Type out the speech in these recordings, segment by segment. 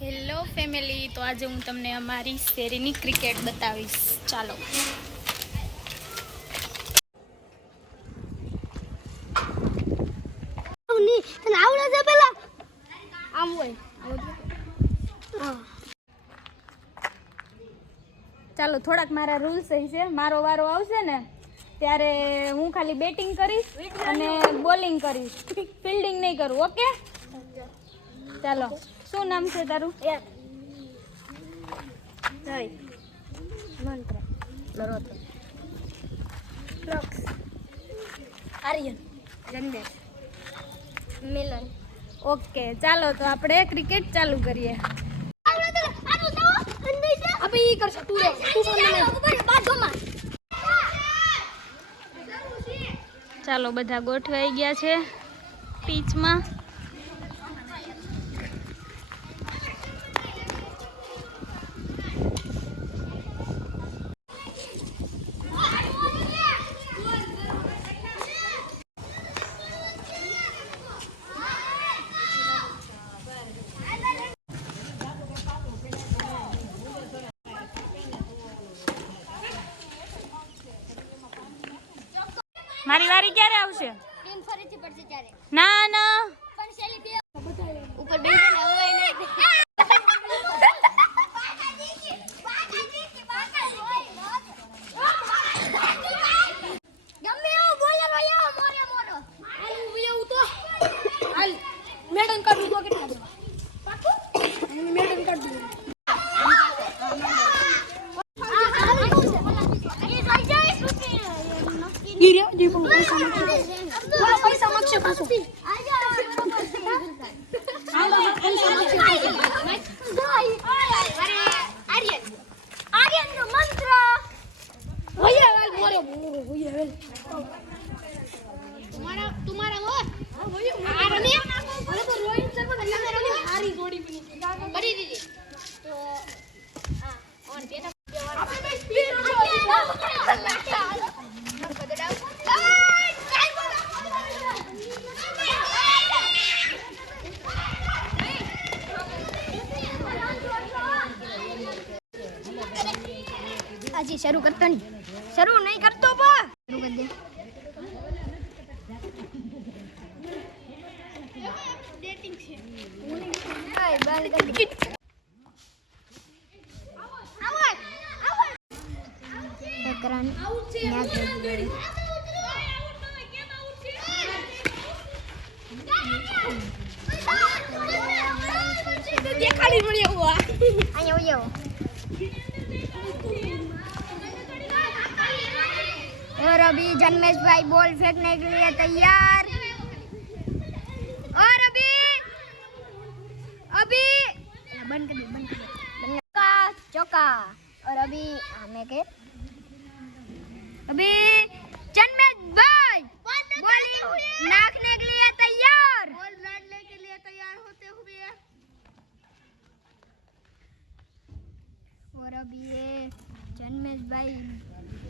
Hello family તો આજે હું તમને અમારી શેરીની ક્રિકેટ બતાવીશ. ચાલો. ની તને પેલા? આમ હોય. હા. ચાલો થોડાક મારા રૂલ્સ છે. મારો વારો આવશે ને ત્યારે હું ખાલી બેટિંગ કરીશ અને બોલિંગ કરીશ. ફિલ્ડિંગ નહીં કરું ઓકે ચાલો. શું નામ છે તારું? જય. મંત્ર. નરોત્તમ. ફ્લોક્સ આર્યન. મિલન. ઓકે ચાલો તો આપણે ક્રિકેટ ચાલુ કરીએ. અબે ઈ કરશે તું તું ફોન ચાલો બધા ગોઠવાઈ ગયા છે પીચમાં. મારી ક્યારે આવશે? ના ના પણ સેલી બે ઉપર બેસી ને હવે નહીં ગમે એવું બોલે ભાઈ આવો મોરે મોરો હાલ હું એવું તો હાલ મેડમ કાઢી દો કેટલા દેવા પાકું મેડમ કાઢી દો પૈસા માગશે પાછું હજી શરૂ કરતો નહીં. શરૂ નહીં કરતો પણ શરૂ કરી દે. હાય, બંધ કરી દે. એકરાન ન્યા અહીંયા ઉઈ और अभी जन्मेश भाई बॉल फेंकने के लिए तैयार। और अभी अभी। बंद कर बंद कर दे बंद का चौका। और अभी हमें के अभी जन्मेश भाई बॉलिंग नाखने के लिए तैयार। बॉल लड़ने के लिए तैयार होते हुए। और अभी ये जन्मेश भाई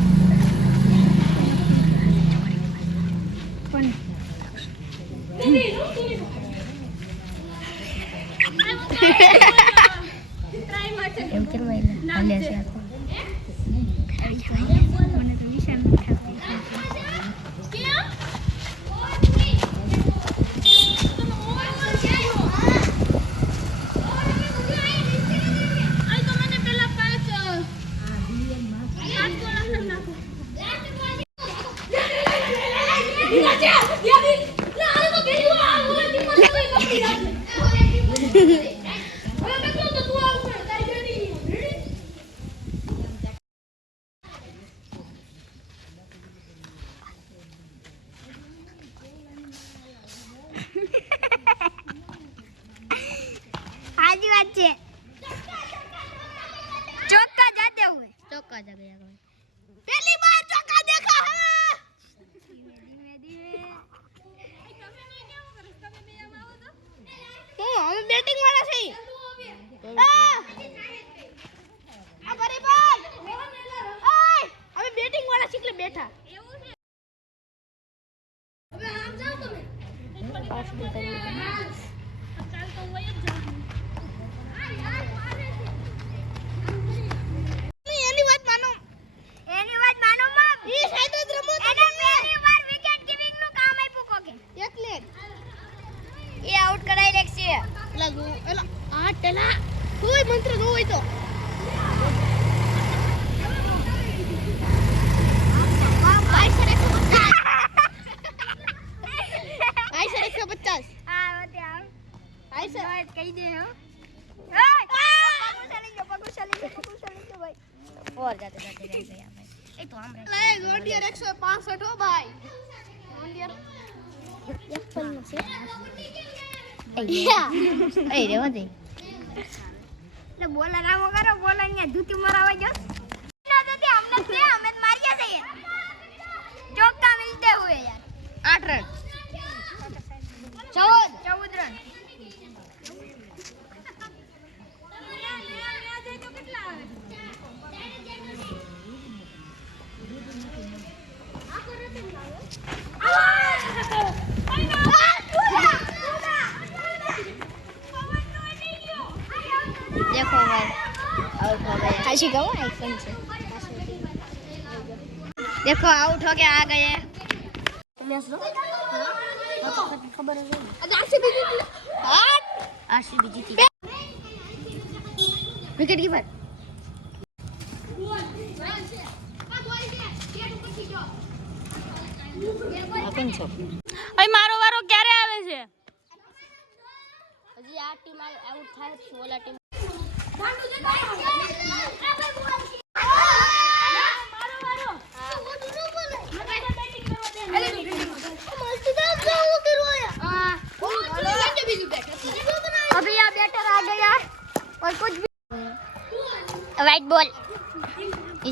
ફોર જાતે જાતે રહી ગયા ભાઈ એ તો આમ લે ગોંડિયર 165 હો ભાઈ ગોંડિયર એપલનું વગર એ રે વધે એટલે બોલર મરાવા જો देखो आउट हो गया आ गए खबर है आरसीबी जीती विकेट कीपर હવે મારો વારો ક્યારે આવે છે હજી આ ટીમ આઉટ થાય છે ઓલા ટીમ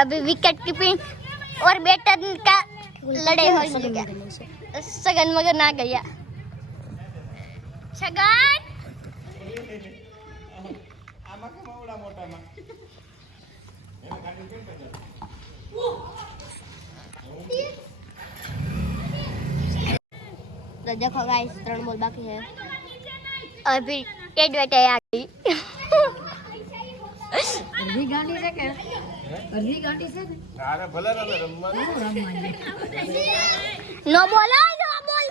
अभी विकेट कीपिंग और बैटर का लड़े हो गया सगन मगर ना गया। सगन! तो देखो गाइस तीन बॉल बाकी है। अभी टेड बेटे आ गई। गाली से છે કે અડધી ગાંડી છે ને તારે ભલે રમે રમવાનું नो बोला नो बोल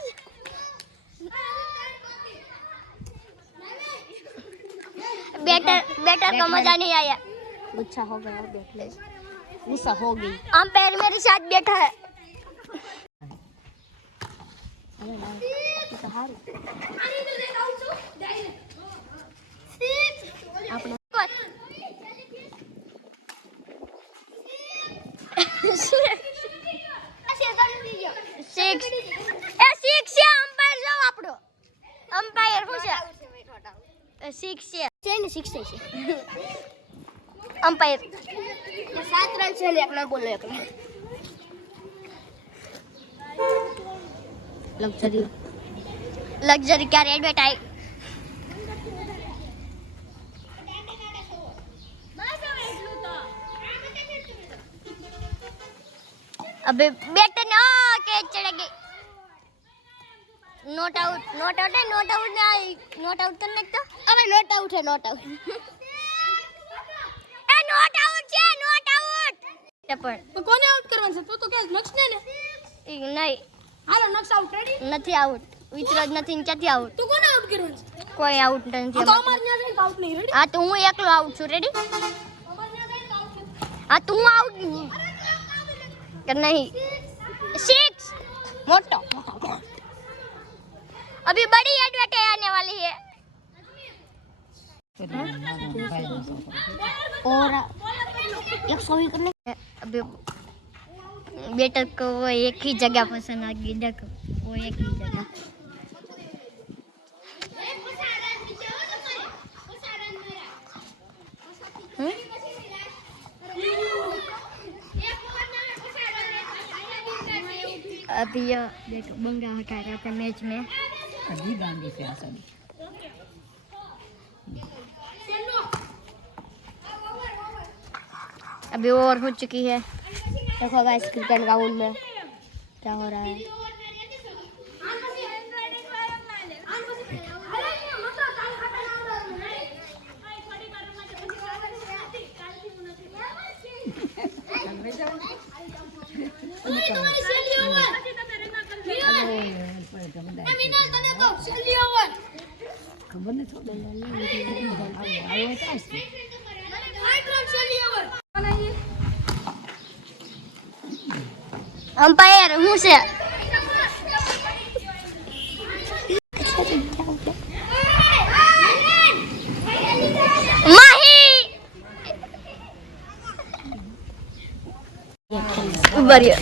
बेटर बेटर का मजा नहीं आया गुस्सा हो गया देख ले गुस्सा हो गई अंपायर मेरे साथ बैठा है સિક્સ એ સિક્સ છે અમ્પાયર જો આપણો અમ્પાયર શું છે સિક્સ છે છે ને સિક્સ છે અમ્પાયર સાત રન છે એક ના બોલો એક લક્ઝરી લક્ઝરી ક્યારે એડવર્ટાઈ अबे बैटर રેડ ચડે ગઈ not out not out not out not out તો નથી તો? હવે નોટ આઉટ હે નોટ આઉટ એ નોટ આઉટ છે નોટ આઉટ પણ. કોને આઉટ કરવાનું છે? તું તો કે નક્ષ ને? એ નહીં. હાલો નક્ષ આઉટ રેડી નથી આઉટ વિચરજ નથી ક્યાંથી આઉટ તું કોને આઉટ કરવાનું છે? કોઈ આઉટ નથી તો અમાર. ન્યા જઈને આઉટ નહીં રેડી હા તો હું એકલો આઉટ છું રેડી આ તું આઉટ કે નહીં. સિક્સ मोटो। अभी बड़ी एडवर्टाइज आने वाली है। और एक सौ ही करने। अभी बेटर को वो एक ही जगह पसंद आ गई को वो एक ही जगह। हम्म? अभी ये देखो बंगा हटा रहा था मैच में। अभी गांधी से आ सभी अभी ओवर हो चुकी है। देखो गाइस क्रिकेट ग्राउंड में क्या हो रहा है। Wait, wait, wait. ગમદાર મિનલ તને તો છેલ્લી અમ્પાયર હું છે માહી ઉભર્યો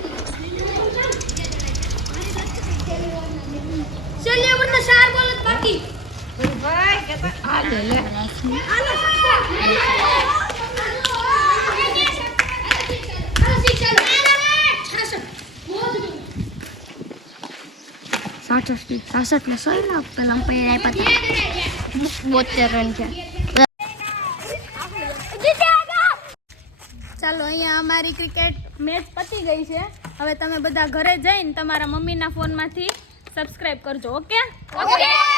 સાસઠ સાસઠ ને સો ના પેલા અંપાયર આપ્યા હતા બોતેર રન છે ચાલો અહીંયા અમારી ક્રિકેટ મેચ પતી ગઈ છે હવે તમે બધા ઘરે જઈને તમારા મમ્મીના ફોનમાંથી સબસ્ક્રાઇબ કરજો ઓકે ઓકે